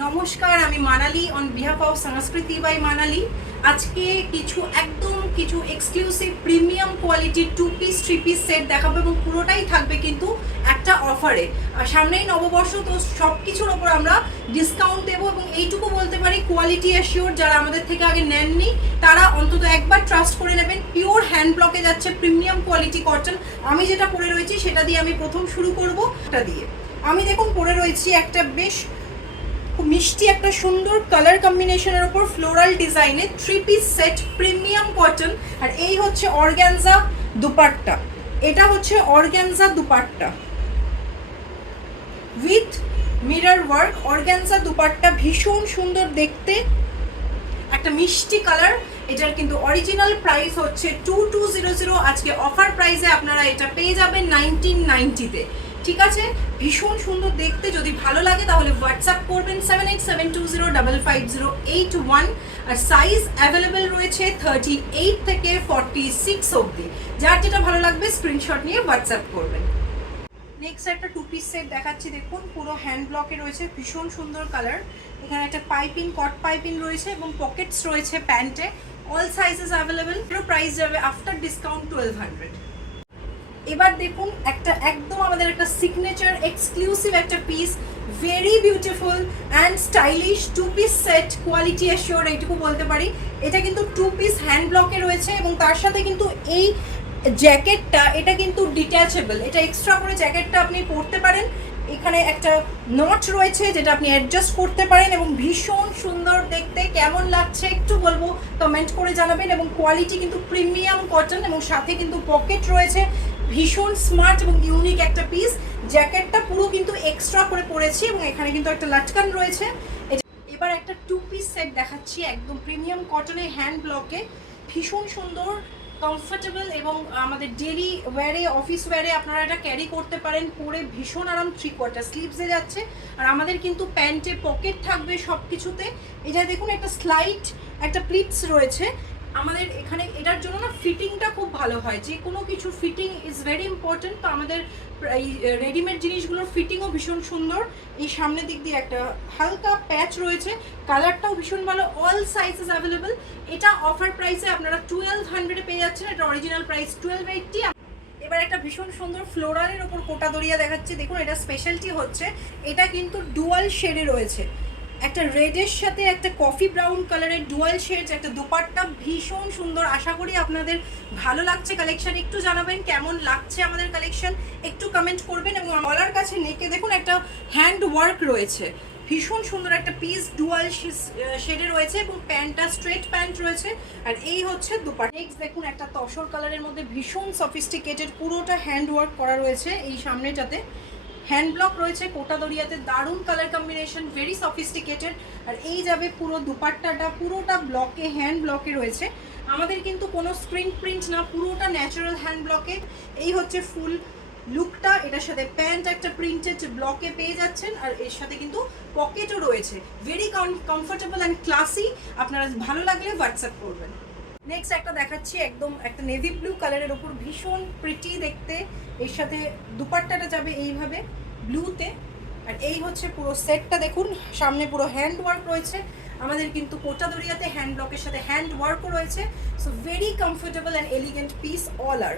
নমস্কার, আমি Manali on behalf of সংস্কৃতি বাই মানালি। আজকে কিছু এক্সক্লুসিভ প্রিমিয়াম কোয়ালিটির 2 পিস 3 পিস সেট দেখাবো এবং পুরোটাই থাকবে কিন্তু একটা অফারে। সামনেই নববর্ষ, তো সব কিছুর ওপর আমরা ডিসকাউন্ট দেবো এবং এইটুকু বলতে পারি কোয়ালিটি অ্যাসিওর। যারা আমাদের থেকে আগে নেননি তারা অন্তত একবার ট্রাস্ট করে নেবেন। পিওর হ্যান্ড ব্লকে যাচ্ছে, প্রিমিয়াম কোয়ালিটি কটন। আমি যেটা পরে রয়েছি সেটা দিয়ে আমি প্রথম শুরু করবো। এটা দিয়ে আমি দেখুন পরে রয়েছি একটা বেশ খুব মিষ্টি একটা সুন্দর কালার কম্বিনেশনের উপর ফ্লোরাল ডিজাইনের 3 পিস সেট প্রিমিয়াম কটন। আর এই হচ্ছে অর্গানজা দুপাট্টা। এটা হচ্ছে organza dupatta with mirror work. Organza dupatta ভীষণ সুন্দর দেখতে, একটা মিষ্টি কালার। এটার কিন্তু অরিজিনাল প্রাইস হচ্ছে 2200। আজকে অফার প্রাইসে আপনারা এটা পেয়ে যাবেন 1990-তে। ঠিক আছে, ভীষণ সুন্দর দেখতে। যদি ভালো লাগে তাহলে হোয়াটসঅ্যাপ করবেন 7872055081। আর সাইজ অ্যাভেলেবেল রয়েছে 38 থেকে 46 অবধি। যার যেটা ভালো লাগবে স্ক্রিনশট নিয়ে হোয়াটসঅ্যাপ করবেন। নেক্সট একটা 2 পিস সেট দেখাচ্ছি। দেখুন পুরো হ্যান্ড ব্লকে রয়েছে, ভীষণ সুন্দর কালার। এখানে একটা পাইপিং, কট পাইপিং রয়েছে এবং পকেটস রয়েছে প্যান্টে। All sizes available. প্রাইস যাবে আফটার ডিসকাউন্ট 1200। এবার দেখুন একদম আমাদের একটা সিগনেচার এক্সক্লুসিভ একটা piece, very beautiful and stylish 2 piece set, quality assure এইটুকু বলতে পারি। এটা কিন্তু 2 পিস হ্যান্ড ব্লকে রয়েছে এবং তার সাথে কিন্তু এই জ্যাকেটটা, এটা কিন্তু ডিট্যাচেবল। এটা এক্সট্রা করে জ্যাকেটটা আপনি পরতে পারেন। এখানে একটা নট রয়েছে যেটা আপনি অ্যাডজাস্ট করতে পারেন এবং ভীষণ সুন্দর দেখতে। কেমন লাগছে একটু বলবো, কমেন্ট করে জানাবেন। এবং কোয়ালিটি কিন্তু প্রিমিয়াম কটন এবং সাথে কিন্তু পকেট রয়েছে। ভীষণ স্মার্ট এবং ইউনিক একটা পিস। জ্যাকেটটা পুরো কিন্তু এক্সট্রা করে পরেছি এবং এখানে কিন্তু একটা লাটকান রয়েছে। এবার একটা 2 পিস সেট দেখাচ্ছি একদম প্রিমিয়াম কটনের হ্যান্ড ব্লকে, ভীষণ সুন্দর, কমফোর্টেবল এবং আমাদের ডেলি ওয়্যারে, অফিস ওয়্যারে আপনারা এটা ক্যারি করতে পারেন। পরে ভীষণ আরাম। 3/4 স্লিভসে যাচ্ছে। আর আমাদের কিন্তু প্যান্টে পকেট থাকবে সব কিছুতে। এটা দেখুন একটা স্লাইড, একটা প্লিটস রয়েছে আমাদের এখানে। এটার জন্য না ফিটিংটা খুব ভালো হয়, যে কোনো কিছু ফিটিং ইজ ভেরি ইম্পর্টেন্ট। তো আমাদের এই রেডিমেড জিনিসগুলোর ফিটিংও ভীষণ সুন্দর। এই সামনের দিক দিয়ে একটা হালকা প্যাচ রয়েছে, কালারটাও ভীষণ ভালো। All sizes available. এটা অফার প্রাইসে আপনারা 1200-এ পেয়ে যাচ্ছেন। এটা অরিজিনাল প্রাইস 1280। এবার একটা ভীষণ সুন্দর ফ্লোরালের ওপর কোটা দড়িয়া দেখাচ্ছি। দেখুন এটা স্পেশালিটি হচ্ছে, এটা কিন্তু ডুয়াল শেডে রয়েছে। একটা রেডের সাথে একটা কফি ব্রাউন কালারের ডুয়াল শেড, একটা দুপাট্টা ভীষণ সুন্দর। আশা করি আপনাদের ভালো লাগছে কালেকশন। একটু জানাবেন কেমন লাগছে আমাদের কালেকশন, একটু কমেন্ট করবেন। এবং গলার কাছে নেকে দেখুন একটা হ্যান্ড ওয়ার্ক রয়েছে, ভীষণ সুন্দর একটা পিস, ডুয়াল শেডে রয়েছে এবং প্যান্টটা স্ট্রেট প্যান্ট রয়েছে। আর এই হচ্ছে দুপাট্টা। নেক্সট দেখুন একটা তসর কালারের মধ্যে ভীষণ সফিস্টিকেটেড, পুরোটা হ্যান্ড ওয়ার্ক করা রয়েছে। এই সামনেটাতে হ্যান্ড ব্লক রয়েছে কোটা দড়িয়াতে, দারুণ কালার কম্বিনেশন, ভেরি সফিস্টিকেটেড। আর এই যাবে পুরো দুপাট্টাটা, পুরোটা ব্লকে, হ্যান্ড ব্লকে রয়েছে। আমাদের কিন্তু কোনো স্ক্রিন প্রিন্ট না, পুরোটা ন্যাচারাল হ্যান্ড ব্লকে। এই হচ্ছে ফুল লুকটা। এটার সাথে প্যান্ট একটা প্রিন্টেড ব্লকে পেয়ে যাচ্ছেন। আর এর সাথে কিন্তু পকেটও রয়েছে। Very comfortable and classy. আপনারা ভালো লাগলে হোয়াটসঅ্যাপ করবেন। নেক্সট একটা দেখাচ্ছি একদম একটা নেভি ব্লু কালারের ওপর, ভীষণ প্রিটি দেখতে। এর সাথে দুপাট্টাটা যাবে এইভাবে ব্লুতে। আর এই হচ্ছে পুরো সেটটা। দেখুন সামনে পুরো হ্যান্ড ওয়ার্ক রয়েছে। আমাদের কিন্তু কোটা দড়িয়াতে হ্যান্ড ব্লকের সাথে হ্যান্ড ওয়ার্কও রয়েছে। So very comfortable and elegant piece all R.